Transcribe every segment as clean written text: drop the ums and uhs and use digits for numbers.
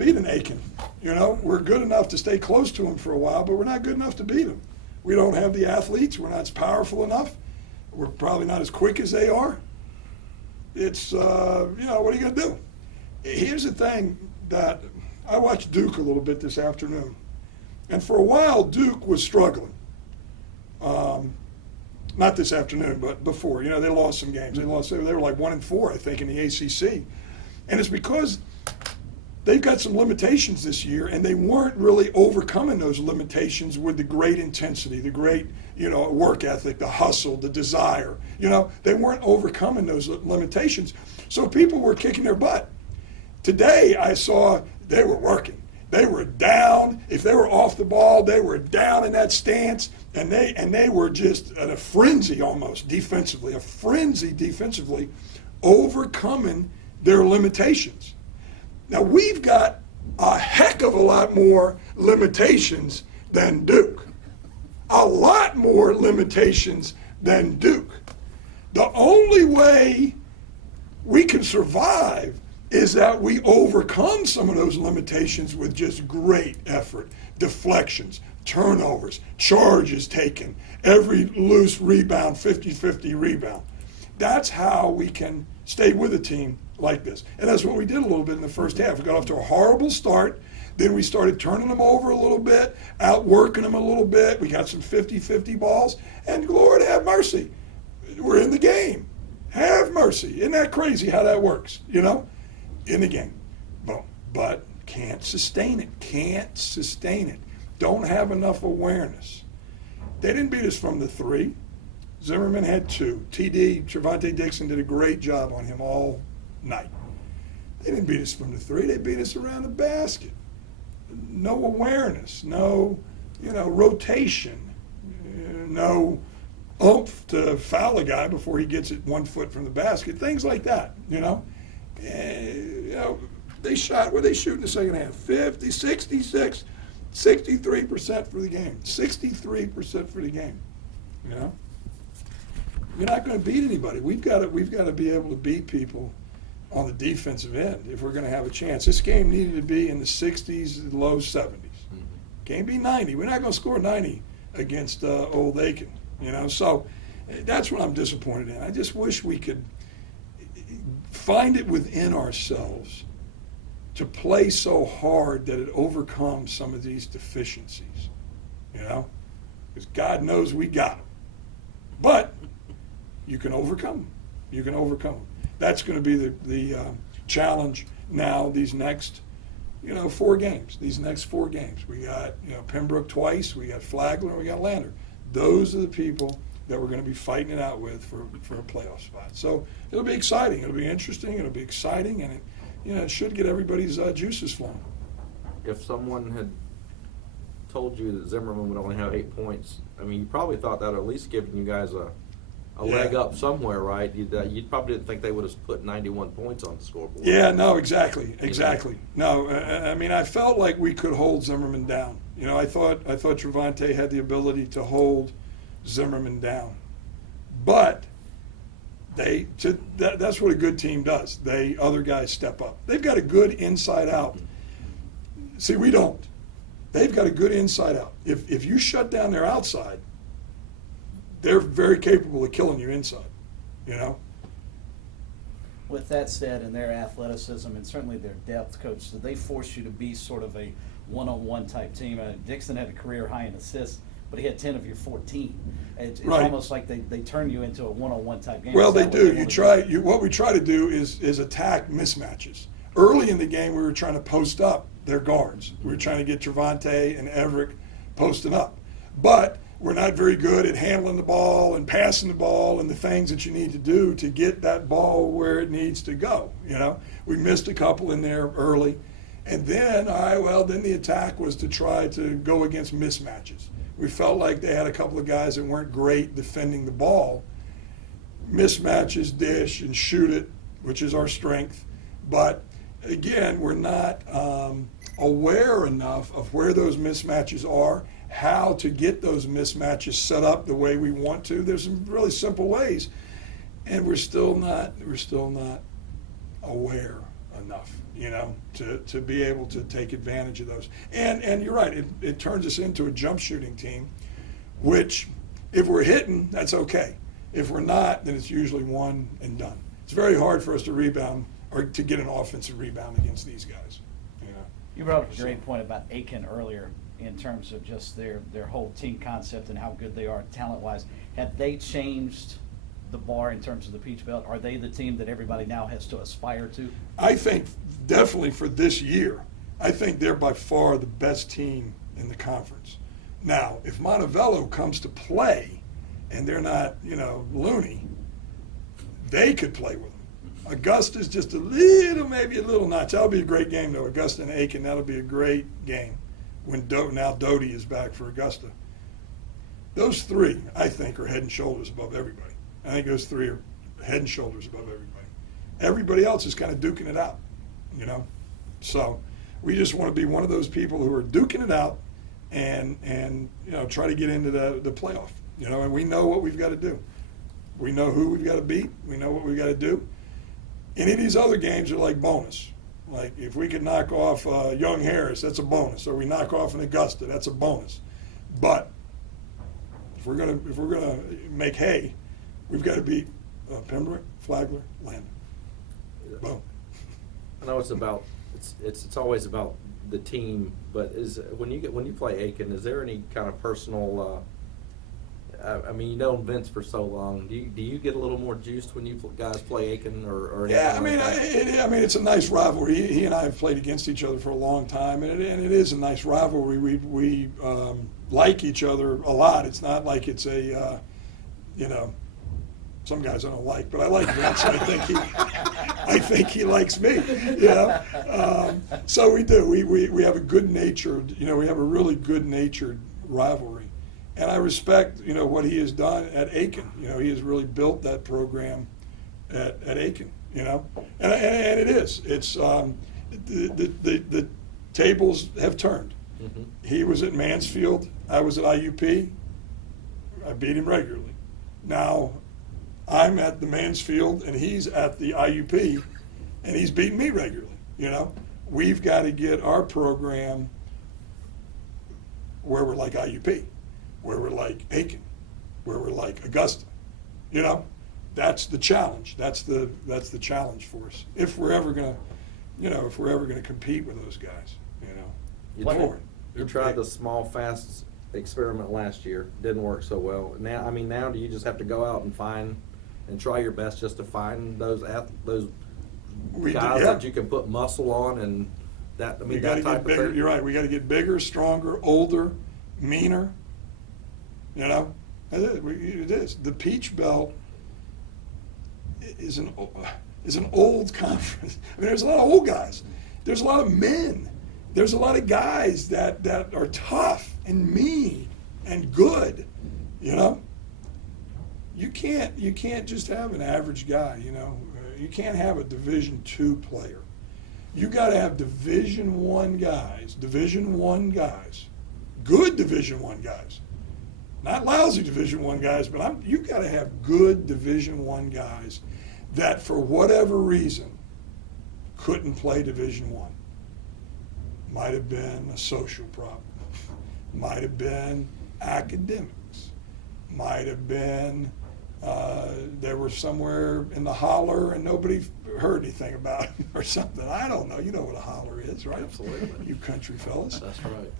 beat an Aiken. You know, we're good enough to stay close to them for a while, but we're not good enough to beat them. We don't have the athletes. We're not as powerful enough. We're probably not as quick as they are. It's, you know, what are you going to do? Here's the thing that I watched Duke a little bit this afternoon. And for a while, Duke was struggling. Not this afternoon, but before. You know, they lost some games. They were like 1-4, I think, in the ACC. And it's because they've got some limitations this year, and they weren't really overcoming those limitations with the great intensity, the great, you know, work ethic, the hustle, the desire. You know, they weren't overcoming those limitations. So people were kicking their butt. Today, I saw they were working. They were down. If they were off the ball, they were down in that stance, and they were just at a frenzy almost defensively, a frenzy defensively, overcoming their limitations. Now, we've got a heck of a lot more limitations than Duke. A lot more limitations than Duke. The only way we can survive is that we overcome some of those limitations with just great effort, deflections, turnovers, charges taken, every loose rebound, 50-50 rebound. That's how we can stay with a team like this. And that's what we did a little bit in the first half. We got off to a horrible start. Then we started turning them over a little bit, outworking them a little bit. We got some 50-50 balls. And Lord have mercy, we're in the game. Have mercy. Isn't that crazy how that works, you know? In the game. Boom. But can't sustain it. Can't sustain it. Don't have enough awareness. They didn't beat us from the three. Zimmerman had two. TD, Trevante Dixon, did a great job on him all night. They didn't beat us from the three. They beat us around the basket. No awareness. No, you know, rotation. No oomph to foul a guy before he gets it 1 foot from the basket. Things like that, you know. You know, they shot, what did they shoot in the second half? 50, 66, 63% for the game. 63% for the game. You know? You're not going to beat anybody. We've got to be able to beat people on the defensive end if we're going to have a chance. This game needed to be in the 60s, low 70s. Can't be 90. We're not going to score 90 against Old Aiken. You know, so that's what I'm disappointed in. I just wish we could find it within ourselves to play so hard that it overcomes some of these deficiencies, you know, because God knows we got them. But you can overcome them. You can overcome them. That's going to be the challenge now these next, you know, 4 games. These next 4 games. We got, you know, Pembroke twice. We got Flagler. We got Lander. Those are the people that we're going to be fighting it out with for a playoff spot. So it'll be exciting. It'll be interesting. It'll be exciting, and it should get everybody's juices flowing. If someone had told you that Zimmerman would only have 8 points, I mean, you probably thought that at least giving you guys a leg up somewhere, right? You probably didn't think they would have put 91 points on the scoreboard. Yeah, no, exactly. No, I mean, I felt like we could hold Zimmerman down. You know, I thought Trevante had the ability to hold Zimmerman down, but that's what a good team does. Other guys step up. They've got a good inside out. See, we don't. They've got a good inside out. If you shut down their outside, they're very capable of killing you inside, you know. With that said, and their athleticism and certainly their depth, Coach, did they force you to be sort of a one-on-one type team? Dixon had a career high in assists, but he had 10 of your 14. It's right. Almost like they turn you into a one-on-one type game. Well, they do. What we try to do is attack mismatches. Early in the game, we were trying to post up their guards. We were trying to get Trevante and Everett posting up. But we're not very good at handling the ball and passing the ball and the things that you need to do to get that ball where it needs to go. You know, we missed a couple in there early. And then, then the attack was to try to go against mismatches. We felt like they had a couple of guys that weren't great defending the ball. Mismatches, dish, and shoot it, which is our strength. But, again, we're not aware enough of where those mismatches are, how to get those mismatches set up the way we want to. There's some really simple ways, and we're still not aware enough, to be able to take advantage of those. And you're right, it turns us into a jump shooting team, which if we're hitting, that's okay. If we're not, then it's usually one and done. It's very hard for us to rebound or to get an offensive rebound against these guys. You brought up a great point about Aiken earlier in terms of just their whole team concept and how good they are talent-wise. Have they changed the bar in terms of the Peach Belt? Are they the team that everybody now has to aspire to? I think definitely for this year, I think they're by far the best team in the conference. Now, if Montevallo comes to play and they're not, loony, they could play with them. Augusta's just maybe a little notch. That'll be a great game, though. Augusta and Aiken, that'll be a great game when now Doty is back for Augusta. Those three, I think, are head and shoulders above everybody. I think those three are head and shoulders above everybody. Everybody else is kind of duking it out, So we just want to be one of those people who are duking it out and try to get into the playoff. And we know what we've got to do. We know who we've got to beat. We know what we've got to do. Any of these other games are like bonus. Like if we could knock off Young Harris, that's a bonus. Or we knock off an Augusta, that's a bonus. But if we're gonna make hay, we've got to beat Pembroke, Flagler, Landon. Boom. I know it's always about the team, but when you play Aiken, is there any kind of personal? You know Vince for so long. Do you get a little more juiced when you guys play Aiken or? Yeah, it's a nice rivalry. He and I have played against each other for a long time, and it is a nice rivalry. We like each other a lot. It's not like it's a some guys I don't like, but I like Vince. I think he likes me. So we do. We have a good-natured. We have a really good-natured rivalry. And I respect, what he has done at Aiken. He has really built that program at Aiken. And it is. It's the tables have turned. Mm-hmm. He was at Mansfield. I was at IUP. I beat him regularly. Now I'm at the Mansfield, and he's at the IUP, and he's beating me regularly. We've got to get our program where we're like IUP. Where we're like Aiken, where we're like Augusta, that's the challenge. That's the challenge for us. If we're ever gonna, compete with those guys, You tried the small, fast experiment last year. Didn't work so well. Now do you just have to go out and find and try your best just to find those guys that you can put muscle on and that? We got to get bigger. You're right. We got to get bigger, stronger, older, meaner. It is. The Peach Belt is an old conference. There's a lot of old guys. There's a lot of men. There's a lot of guys that are tough and mean and good. You can't just have an average guy. You can't have a Division II player. You got to have Division I guys. Good Division I guys. Not lousy Division I guys, but you've got to have good Division I guys that, for whatever reason, couldn't play Division I. Might have been a social problem. Might have been academics. Might have been they were somewhere in the holler and nobody heard anything about it or something. I don't know. You know what a holler is, right? Absolutely. You country fellas. That's right.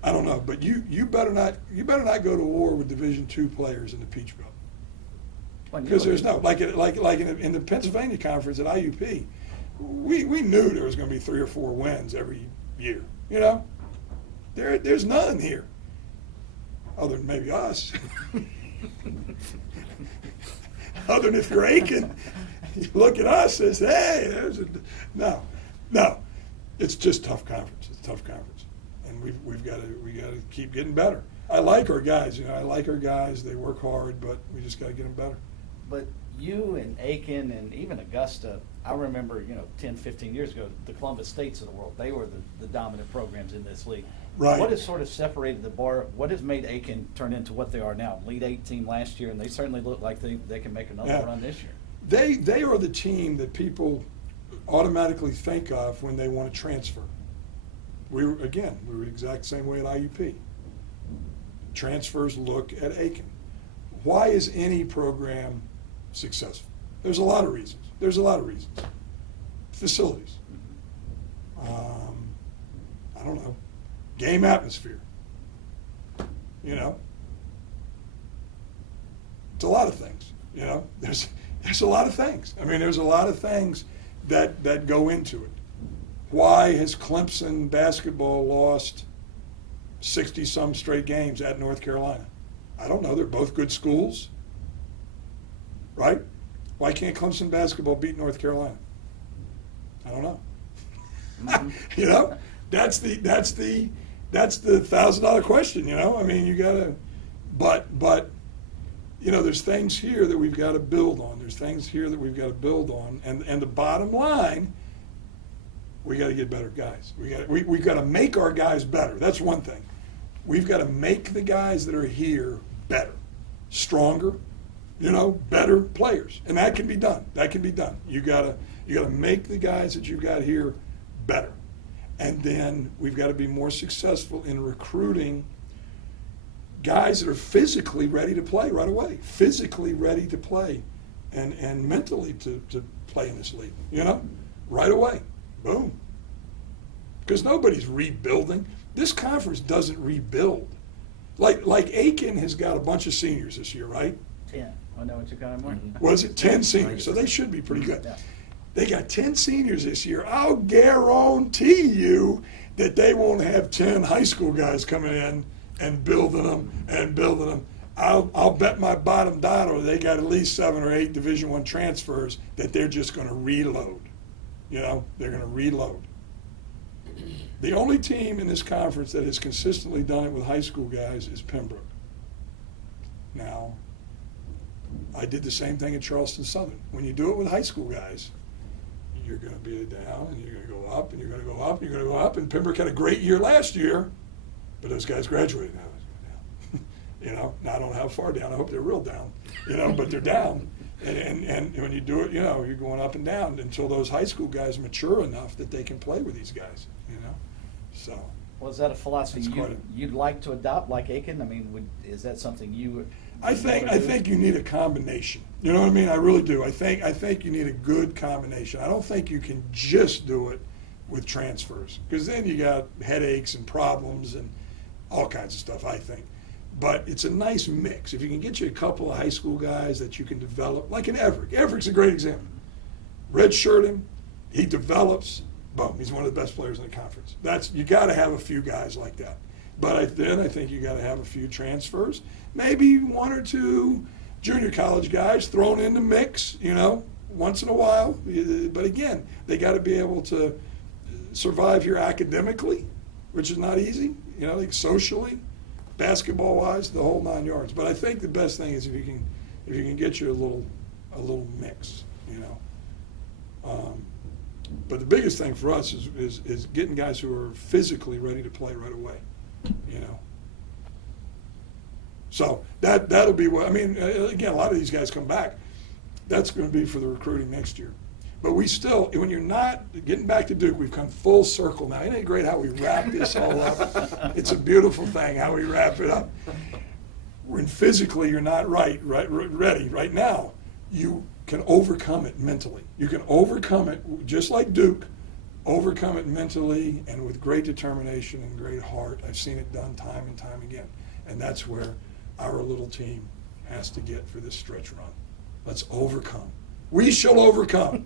I don't know, but you better not go to war with Division II players in the Peach Belt, because there's no like in the Pennsylvania Conference at IUP, we knew there was going to be 3 or 4 wins every year. There's none here, other than maybe us. Other than if you're Aiken, you look at us and say, hey, no. It's just tough conference. It's a tough conference. We got to keep getting better. I like our guys. They work hard, but we just got to get them better. But you and Aiken and even Augusta, I remember 10, 15 years ago, the Columbus States of the world, they were the dominant programs in this league. Right. What has sort of separated the bar? What has made Aiken turn into what they are now? Lead 8 team last year, and they certainly look like they can make another run this year. They are the team that people automatically think of when they want to transfer. We were the exact same way at IUP. Transfers look at Aiken. Why is any program successful? There's a lot of reasons. Facilities. I don't know. Game atmosphere. You know. It's a lot of things. You know. There's a lot of things. I mean, there's a lot of things that go into it. Why has Clemson basketball lost 60-some straight games at North Carolina? I don't know. They're both good schools, right? Why can't Clemson basketball beat North Carolina? I don't know. Mm-hmm. You know, that's the $1,000 question. You know, I mean, you gotta, but you know, there's things here that we've got to build on. There's things here that we've got to build on, and the bottom line, we got to get better guys. We've got to make our guys better. That's one thing. We've got to make the guys that are here better, stronger, you know, better players, and that can be done. You gotta make the guys that you've got here better, and then we've got to be more successful in recruiting guys that are physically ready to play right away, and mentally to play in this league, you know, right away. Boom. Because nobody's rebuilding. This conference doesn't rebuild. Like Aiken has got a bunch of seniors this year, right? 10. I know what you're kind of more. Was it 10 seniors? So they should be pretty good. Yeah. They got 10 seniors this year. I'll guarantee you that they won't have 10 high school guys coming in and building them. I'll bet my bottom dollar they got at least 7 or 8 Division I transfers that they're just going to reload. You know, they're going to reload. The only team in this conference that has consistently done it with high school guys is Pembroke. Now, I did the same thing at Charleston Southern. When you do it with high school guys, you're going to be down, and you're going to go up, and you're going to go up, and you're going to go up. And Pembroke had a great year last year, but those guys graduated now. You know, now I don't know how far down. I hope they're real down. You know, but they're down. And when you do it, you know, you're going up and down until those high school guys mature enough that they can play with these guys. You know, so. Well, is that a philosophy That's you'd like to adopt, like Aiken? I mean, is that something you would? I think you need a combination. You know what I mean? I really do. I think you need a good combination. I don't think you can just do it with transfers, because then you got headaches and problems and all kinds of stuff, I think. But it's a nice mix. If you can get you a couple of high school guys that you can develop, like an Everett. Everett's a great example. Redshirt him, he develops, boom, he's one of the best players in the conference. You got to have a few guys like that. But I think you got to have a few transfers, maybe 1 or 2 junior college guys thrown in the mix, you know, once in a while. But again, they got to be able to survive here academically, which is not easy, you know, like socially, basketball-wise, the whole 9 yards. But I think the best thing is if you can get you a little mix, you know. But the biggest thing for us is getting guys who are physically ready to play right away, you know. So that'll be what, I mean, again, a lot of these guys come back. That's going to be for the recruiting next year. But we still, when you're not, getting back to Duke, we've come full circle now. Isn't it great how we wrap this all up? It's a beautiful thing how we wrap it up. When physically you're not ready right now, you can overcome it mentally. You can overcome it, just like Duke, overcome it mentally and with great determination and great heart. I've seen it done time and time again. And that's where our little team has to get for this stretch run. Let's overcome. We shall overcome.